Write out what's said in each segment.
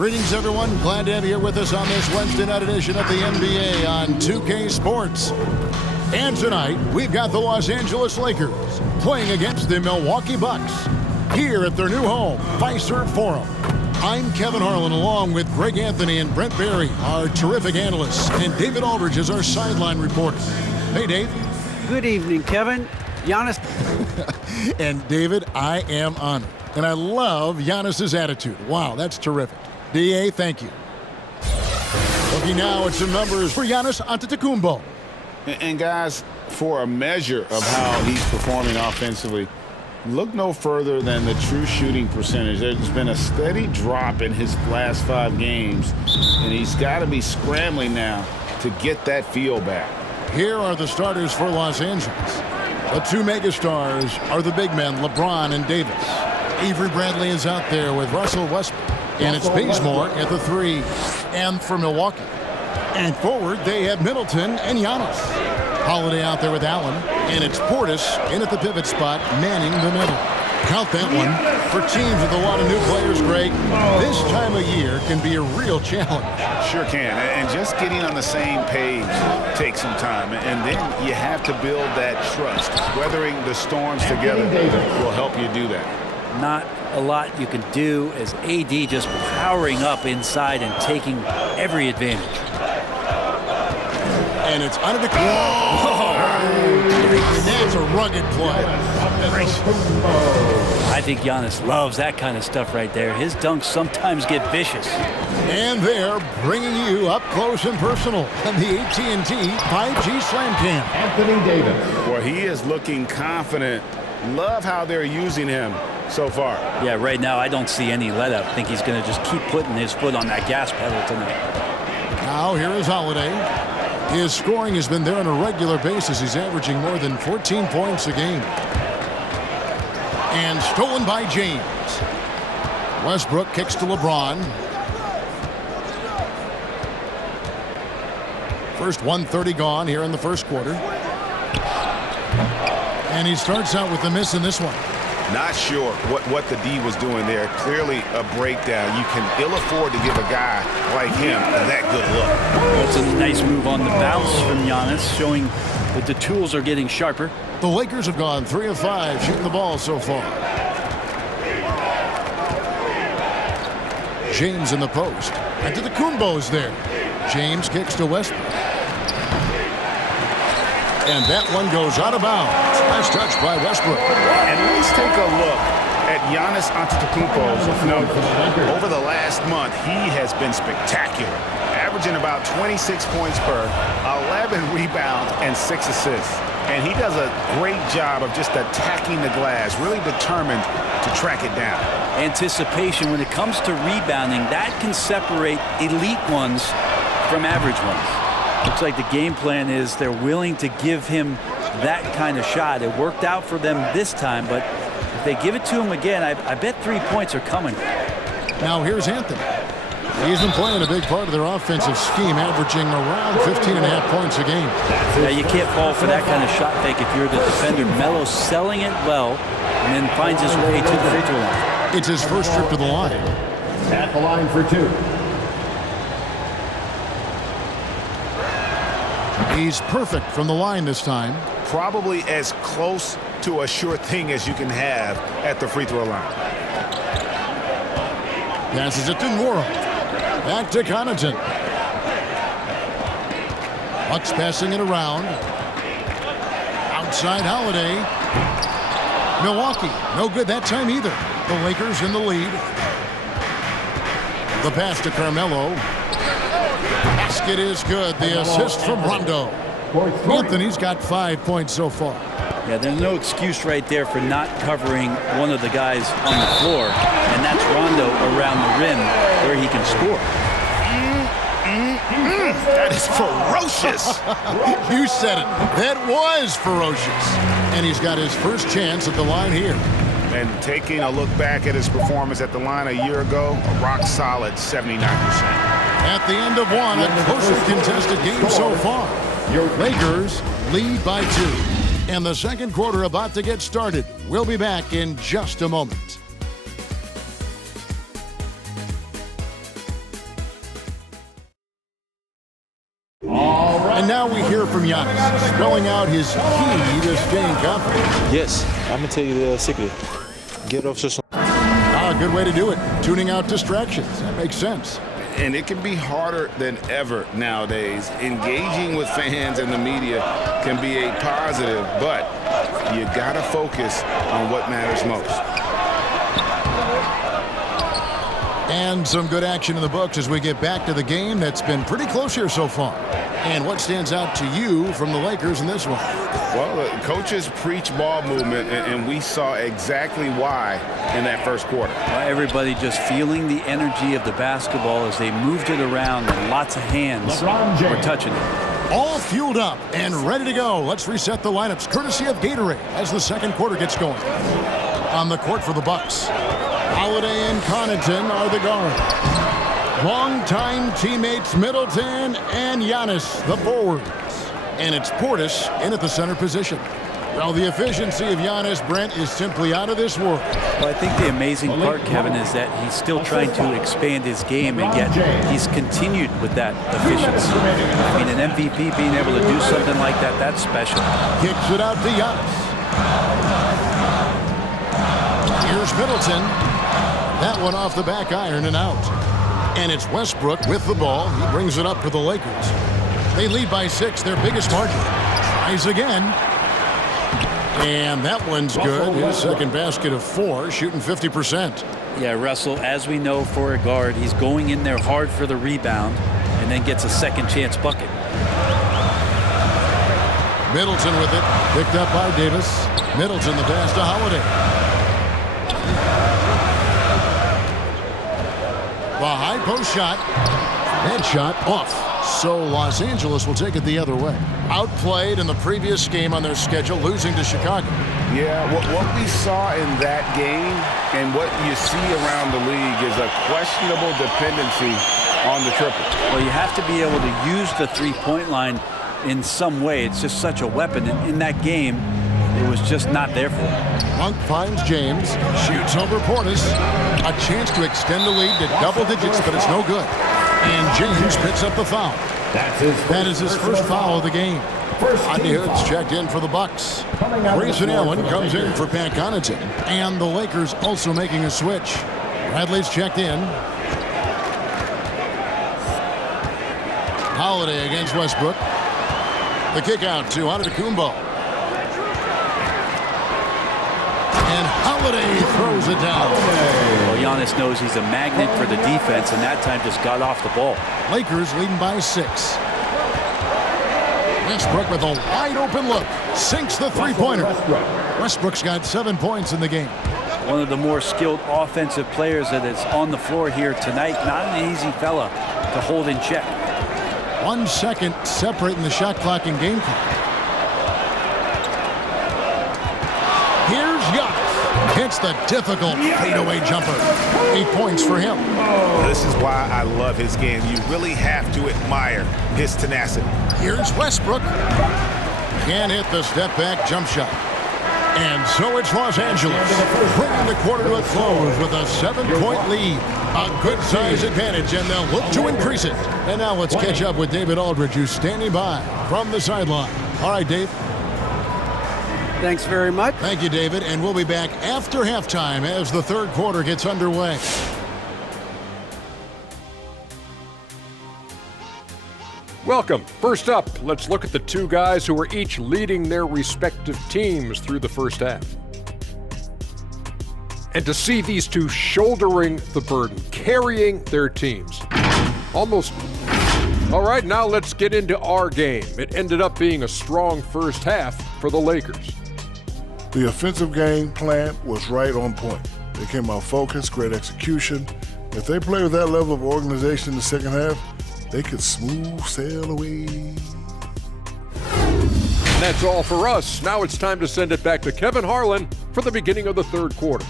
Greetings, everyone. Glad to have you here with us on this Wednesday night edition of the NBA on 2K Sports. And tonight, we've got the Los Angeles Lakers playing against the Milwauke Bucks here at their new home, Fiserv Forum. I'm Kevin Harlan, along with Greg Anthony and Brent Barry, our terrific analysts, and David Aldridge is our sideline reporter. Hey, Dave. Good evening, Kevin. Giannis. And David, I am honored. And I love Giannis's attitude. Wow, that's terrific. DA, thank you. Looking now at some numbers for Giannis Antetokounmpo. And guys, for a measure of how he's performing offensively, look no further than the true shooting percentage. There's been a steady drop in his last 5 games, and he's got to be scrambling now to get that feel back. Here are the starters for Los Angeles. The 2 megastars are the big men, LeBron and Davis. Avery Bradley is out there with Russell Westbrook. And it's Bazemore at the 3. And for Milwaukee. And forward, they have Middleton and Giannis. Holiday out there with Allen. And it's Portis in at the pivot spot, manning the middle. Count that one. For teams with a lot of new players, Greg, this time of year can be a real challenge. Sure can. And just getting on the same page takes some time. And then you have to build that trust. Weathering the storms together will help you do that. Not a lot you can do as AD just powering up inside and taking every advantage. And it's under the That's a rugged play. I think Giannis loves that kind of stuff right there. His dunks sometimes get vicious. And they're bringing you up close and personal on the AT&T 5G Slam Cam. Anthony Davis. Well, he is looking confident. Love how they're using him so far. Yeah, right now I don't see any let up. I think he's going to just keep putting his foot on that gas pedal tonight. Now here is Holiday. His scoring has been there on a regular basis. He's averaging more than 14 points a game. And stolen by James. Westbrook kicks to LeBron. First 1:30 gone here in the first quarter. And he starts out with a miss in this one. Not sure what the D was doing there. Clearly a breakdown. You can ill afford to give a guy like him that good look. That's a nice move on the bounce from Giannis, showing that the tools are getting sharper. The Lakers have gone 3 of 5 shooting the ball so far. James in the post. Antetokounmpo's there. James kicks to Westbrook. And that one goes out of bounds. Nice touch by Westbrook. And let's take a look at Giannis Antetokounmpo's numbers. Over the last month, he has been spectacular, averaging about 26 points per, 11 rebounds, and 6 assists. And he does a great job of just attacking the glass, really determined to track it down. Anticipation when it comes to rebounding, that can separate elite ones from average ones. Looks like the game plan is they're willing to give him that kind of shot. It worked out for them this time, but if they give it to him again, I bet 3 points are coming. Now here's Anthony. He's been playing a big part of their offensive scheme, averaging around 15.5 points a game. Now you can't fall for that kind of shot fake if you're the defender. Melo's selling it well and then finds his way to the free throw line. It's his first trip to the line. At the line for 2. He's perfect from the line this time. Probably as close to a sure thing as you can have at the free throw line. Passes it to Morrow. Back to Connaughton. Bucks passing it around. Outside Holiday. Milwaukee, no good that time either. The Lakers in the lead. The pass to Carmelo. Basket is good. The assist from Rondo. Anthony's got 5 points so far. Yeah, there's no excuse right there for not covering one of the guys on the floor, and that's Rondo around the rim where he can score. That is ferocious. You said it. That was ferocious. And he's got his first chance at the line here. And taking a look back at his performance at the line a year ago, a rock solid 79%. At the end of one, a closely contested game so far. Your Lakers lead by 2. And the second quarter about to get started. We'll be back in just a moment. And now we hear from Giannis, spelling out his key to staying confident. Yes, I'm going to tell you the secret. Get off social. Good way to do it. Tuning out distractions. That makes sense. And it can be harder than ever nowadays. Engaging with fans and the media can be a positive, but you got to focus on what matters most. And some good action in the books as we get back to the game that's been pretty close here so far. And what stands out to you from the Lakers in this one? Well, the coaches preach ball movement, and we saw exactly why in that first quarter. Well, everybody just feeling the energy of the basketball as they moved it around, and lots of hands were touching it. All fueled up and ready to go. Let's reset the lineups courtesy of Gatorade as the second quarter gets going. On the court for the Bucks, Holiday and Connaughton are the guards. Longtime teammates Middleton and Giannis, the forwards. And it's Portis in at the center position. Well, the efficiency of Giannis, Brent, is simply out of this world. Well, I think the amazing part, Kevin, is that he's still trying to expand his game, and yet he's continued with that efficiency. I mean, an MVP being able to do something like that, that's special. Kicks it out to Giannis. Here's Middleton. That one off the back iron and out. And it's Westbrook with the ball. He brings it up for the Lakers. They lead by 6, their biggest margin. Tries again. And that one's good. His second basket of 4, shooting 50%. Yeah, Russell, as we know for a guard, he's going in there hard for the rebound and then gets a second chance bucket. Middleton with it. Picked up by Davis. Middleton the pass to Holiday. The high post shot. Head shot off. So Los Angeles will take it the other way. Outplayed in the previous game on their schedule, losing to Chicago. Yeah, what we saw in that game and what you see around the league is a questionable dependency on the triple. Well, you have to be able to use the three-point line in some way. It's just such a weapon. And in that game, it was just not there for him. Monk finds James, shoots over Portis. A chance to extend the lead to double digits, but it's no good. And James picks up the foul. That is his first foul of the game. Rodney Hood's checked in for the Bucks. Grayson Allen comes in for Pat Connaughton. And the Lakers also making a switch. Bradley's checked in. Holiday against Westbrook. The kick out to Antetokounmpo. And Holiday throws it down. Well, Giannis knows he's a magnet for the defense, and that time just got off the ball. Lakers leading by 6. Westbrook with a wide open look. Sinks the three-pointer. Westbrook's got 7 points in the game. One of the more skilled offensive players that is on the floor here tonight. Not an easy fella to hold in check. 1 second separating the shot clock and game clock. Here's Giannis. Hits the difficult fadeaway jumper. 8 points for him. This is why I love his game. You really have to admire his tenacity. Here's Westbrook. Can't hit the step-back jump shot. And so it's Los Angeles, bringing the quarter to a close with a 7-point lead. A good-sized advantage, and they'll look to increase it. And now let's catch up with David Aldridge, who's standing by from the sideline. All right, Dave. Thanks very much. Thank you, David. And we'll be back after halftime as the third quarter gets underway. Welcome. First up, let's look at the two guys who are each leading their respective teams through the first half. And to see these two shouldering the burden, carrying their teams. Almost. All right, now let's get into our game. It ended up being a strong first half for the Lakers. The offensive game plan was right on point. They came out focused, great execution. If they play with that level of organization in the second half, they could smooth sail away. And that's all for us. Now it's time to send it back to Kevin Harlan for the beginning of the third quarter.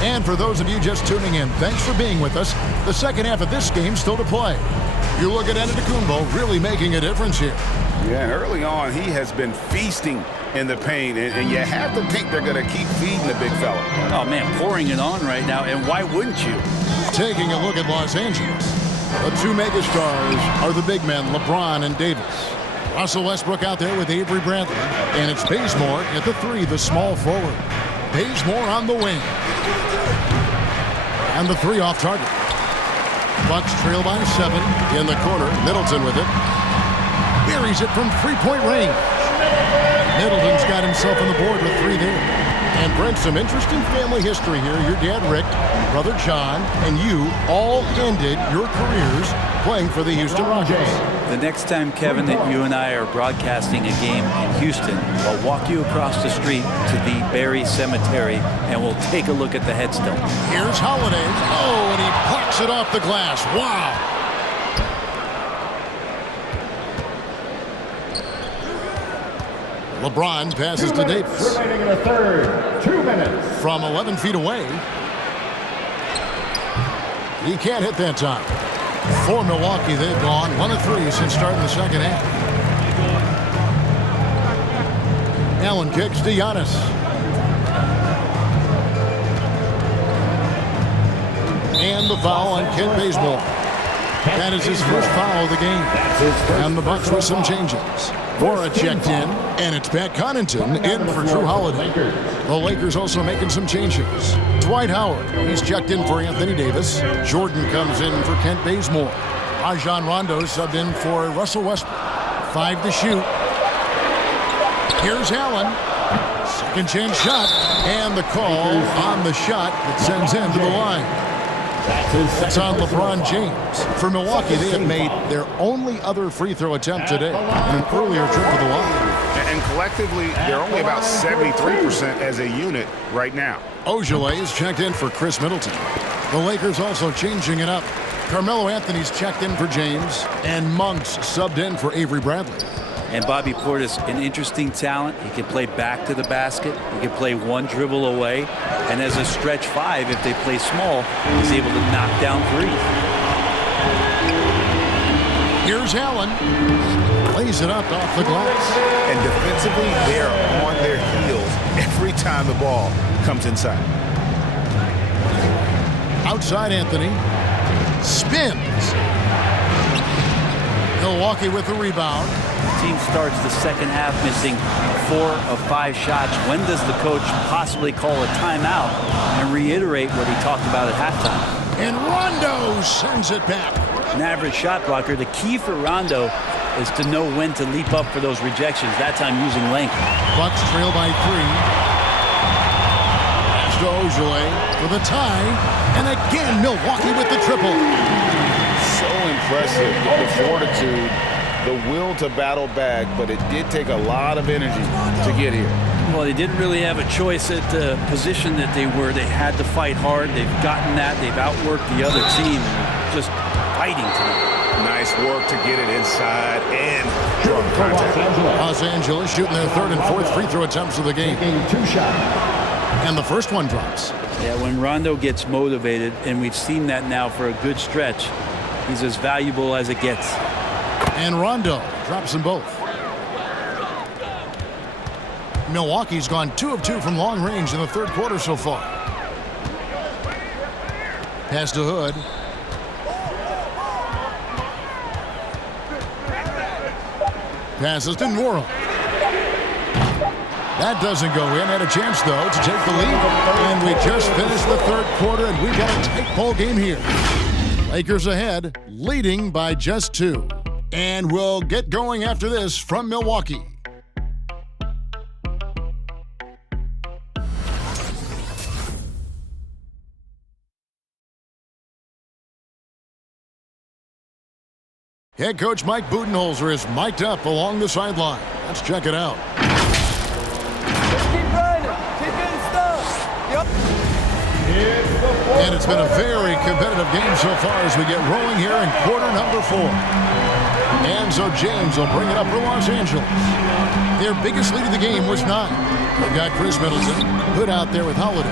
And for those of you just tuning in, thanks for being with us. The second half of this game still to play. You look at Antetokounmpo really making a difference here. Yeah, and early on, he has been feasting in the paint, and you have to think they're going to keep feeding the big fella. Oh, man, pouring it on right now, and why wouldn't you? Taking a look at Los Angeles. The two megastars are the big men, LeBron and Davis. Russell Westbrook out there with Avery Bradley. And it's Bazemore at the 3, the small forward. Bazemore on the wing. And the 3 off target. Bucks trail by 7 in the corner. Middleton with it. Buries it from three-point range. Middleton's got himself on the board with 3 there. And Brent, some interesting family history here. Your dad, Rick, brother John, and you all ended your careers playing for the Houston Rockets. The next time, Kevin, that you and I are broadcasting a game in Houston, I'll walk you across the street to the Berry Cemetery, and we'll take a look at the headstone. Here's Holiday. Oh, and he plucks it off the glass. Wow. LeBron passes to Davis. Remaining in the third. 2 minutes. From 11 feet away. He can't hit that time. For Milwaukee, they've gone 1 of 3 since starting the second half. Allen kicks to Giannis. And the foul on Kent Bazemore. That is his first foul of the game. And the Bucks with some changes. Bora checked in, and it's Pat Connaughton in for Drew Holiday. The Lakers also making some changes. Dwight Howard, he's checked in for Anthony Davis. Jordan comes in for Kent Bazemore. Rajon Rondo subbed in for Russell Westbrook. 5 to shoot. Here's Allen. Second chance shot, and the call on the shot that sends him to the line. That's on LeBron James. For Milwaukee, they have made their only other free throw attempt today on an earlier trip to the line. And collectively, they're only about 73% as a unit right now. Ojale is checked in for Chris Middleton. The Lakers also changing it up. Carmelo Anthony's checked in for James, and Monk's subbed in for Avery Bradley. And Bobby Portis, an interesting talent. He can play back to the basket. He can play one dribble away. And as a stretch 5, if they play small, he's able to knock down 3s. Here's Allen. Lays it up off the glass. And defensively, they're on their heels every time the ball comes inside. Outside Anthony. Spins. Milwaukee with the rebound. The team starts the second half missing 4 of 5 shots. When does the coach possibly call a timeout and reiterate what he talked about at halftime? And Rondo sends it back. An average shot blocker. The key for Rondo is to know when to leap up for those rejections. That time using length. Bucks trail by 3. Pass to Ojale for the tie. And again, Milwaukee with the triple. So impressive, the fortitude, the will to battle back, but it did take a lot of energy to get here. Well, they didn't really have a choice at the position that they were. They had to fight hard. They've gotten that. They've outworked the other team. Just fighting tonight. Nice work to get it inside and draw contact. Los Angeles shooting their 3rd and 4th free throw attempts of the game. Taking 2 shots. And the first one drops. Yeah, when Rondo gets motivated, and we've seen that now for a good stretch, he's as valuable as it gets. And Rondo drops them both. Milwaukee's gone 2 of 2 from long range in the 3rd quarter so far. Pass to Hood. Passes to Nora. That doesn't go in. Had a chance, though, to take the lead. And we just finished the 3rd quarter, and we've got a tight ball game here. Lakers ahead, leading by just 2. And we'll get going after this from Milwaukee. Head coach Mike Budenholzer is mic'd up along the sideline. Let's check it out. Keep grinding. Keep getting stuff. Yep. And it's been a very competitive game so far as we get rolling here in quarter number 4. And so James will bring it up for Los Angeles. Their biggest lead of the game was 9. They've got Chris Middleton, Hood out there with Holiday,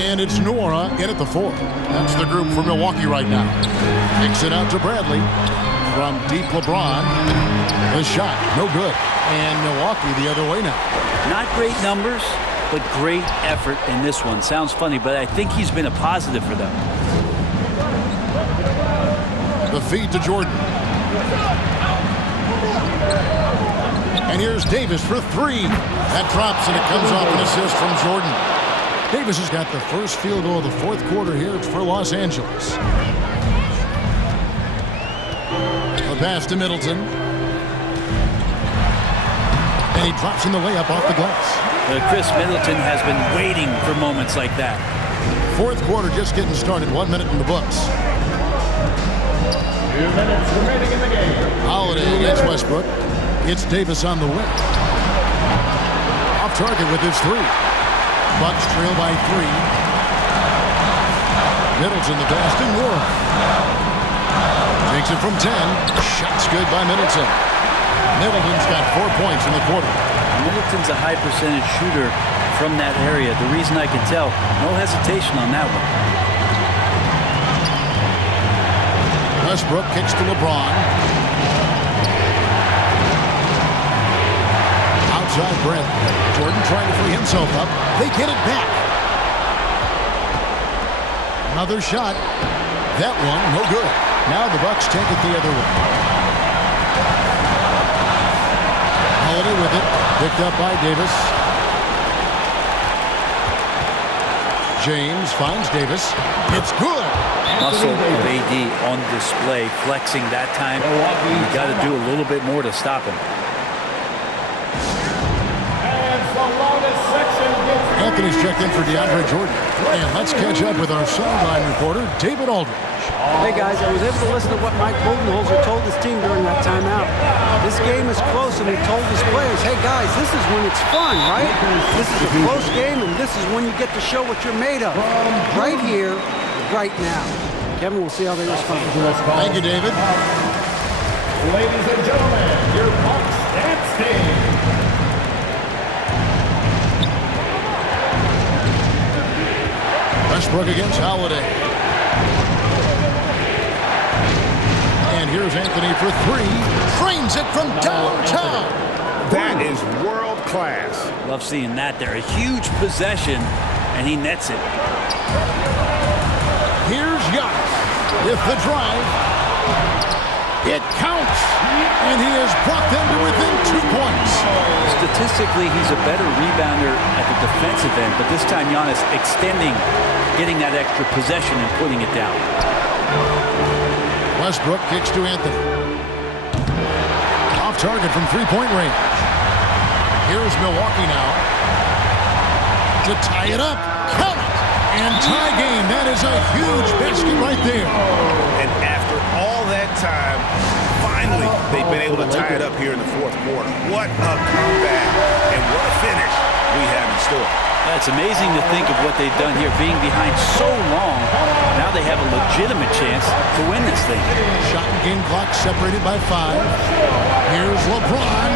and it's Nora in at the 4. That's the group for Milwaukee right now. Kicks it out to Bradley. from deep LeBron. The shot, no good. And Milwaukee the other way now. Not great numbers, but great effort in this one. Sounds funny, but I think he's been a positive for them. The feed to Jordan. And here's Davis for three. That drops, and it comes off an assist from Jordan. Davis has got the first field goal of the fourth quarter here for Los Angeles. The pass to Middleton. And he drops in the layup off the glass. Chris Middleton has been waiting for moments like that. Fourth quarter just getting started. 1 minute in the books. 2 minutes remaining in the game. Holiday against Westbrook. It's Davis on the wing. Off target with his three. Bucks trail by 3. Middleton the pass to Moore. Takes it from 10. Shot's good by Middleton. Middleton's got 4 points in the quarter. Middleton's a high percentage shooter from that area. The reason I can tell, no hesitation on that one. Westbrook kicks to LeBron. Outside Brent. Jordan trying to free himself up. They get it back. Another shot. That one, no good. Now the Bucks take it the other way. Holiday with it. Picked up by Davis. James finds Davis. It's good. Muscle of AD on display, flexing that time. You got to do a little bit more to stop him. Anthony's checked in for DeAndre Jordan. And let's catch up with our sideline reporter, David Aldridge. Hey guys, I was able to listen to what Mike Budenholzer told his team during that timeout. This game is close, and he told his players, hey guys, this is when it's fun, right? This is a close game, and this is when you get to show what you're made of. Right here, right now. Kevin, we'll see how they respond. Thank you, David. Ladies and gentlemen, your Bucks dance team. Westbrook against Holiday. And here's Anthony for 3. Frames it from downtown. That is world class. Love seeing that there. A huge possession, and he nets it. Here's Giannis with the drive. It counts. And he has brought them to within 2 points. Statistically, he's a better rebounder at the defensive end, but this time Giannis extending, getting that extra possession and putting it down. Westbrook kicks to Anthony. Off target from 3-point range. Here's Milwaukee now. To tie it up. Count it. And tie game. That is a huge basket right there. And after all that time, finally, they've been able to tie it up here in the fourth quarter. What a comeback and what a finish we have in store. It's amazing to think of what they've done here, being behind so long. Now they have a legitimate chance to win this thing. Shot and game clock separated by 5. Here's LeBron.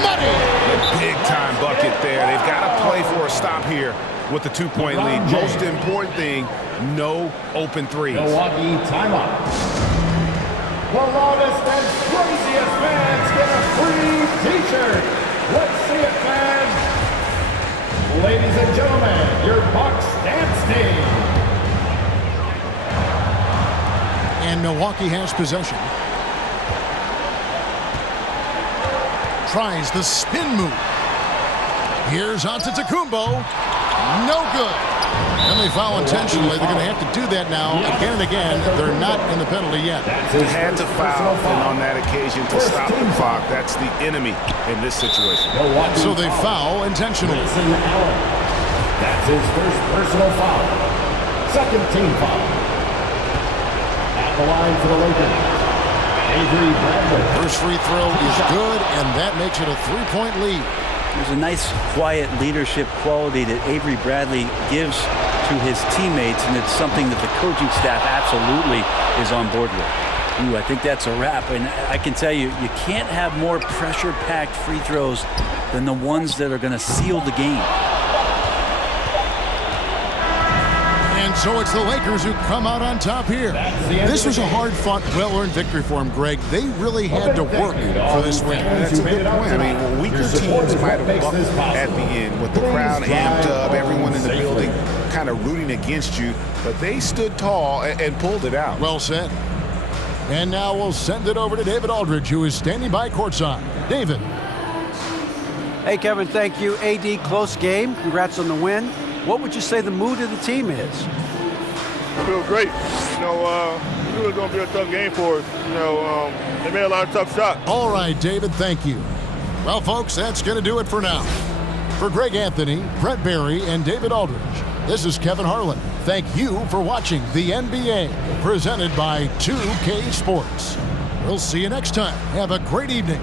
Money! Big time bucket there. They've got to play for a stop here with the 2-point lead. Most important thing, no open threes. Milwaukee timeout. The loudest and craziest fans get a free t-shirt. Let's see it, fans. Ladies and gentlemen, your Bucks dance team. And Milwaukee has possession. Tries the spin move. Here's Antetokounmpo. No good. And they foul intentionally. They're going to have to do that now again and again. They're not in the penalty yet. They had to foul, and on that occasion to stop the clock. That's the enemy in this situation. So they foul intentionally. That's his first personal foul. Second team foul. At the line for the Lakers, Avery Bradley. First free throw is good, and that makes it a 3-point lead. There's a nice, quiet leadership quality that Avery Bradley gives to his teammates, and it's something that the coaching staff absolutely is on board with. Ooh, I think that's a wrap, and I can tell you, you can't have more pressure-packed free throws than the ones that are going to seal the game. And So it's the Lakers who come out on top here. This was a hard-fought, well-earned victory for them, Greg. They really had to work for this win. That's a good point. I mean, weaker teams might have bucked at the end with the crowd amped up, everyone in the building kind of rooting against you, but they stood tall and pulled it out. Well said. And now we'll send it over to David Aldridge, who is standing by courtside. David. Hey, Kevin, thank you. AD, close game. Congrats on the win. What would you say the mood of the team is? I feel great. You know, it was going to be a tough game for us. You know, they made a lot of tough shots. All right, David, thank you. Well, folks, that's going to do it for now. For Greg Anthony, Brett Barry, and David Aldridge, this is Kevin Harlan. Thank you for watching the NBA, presented by 2K Sports. We'll see you next time. Have a great evening.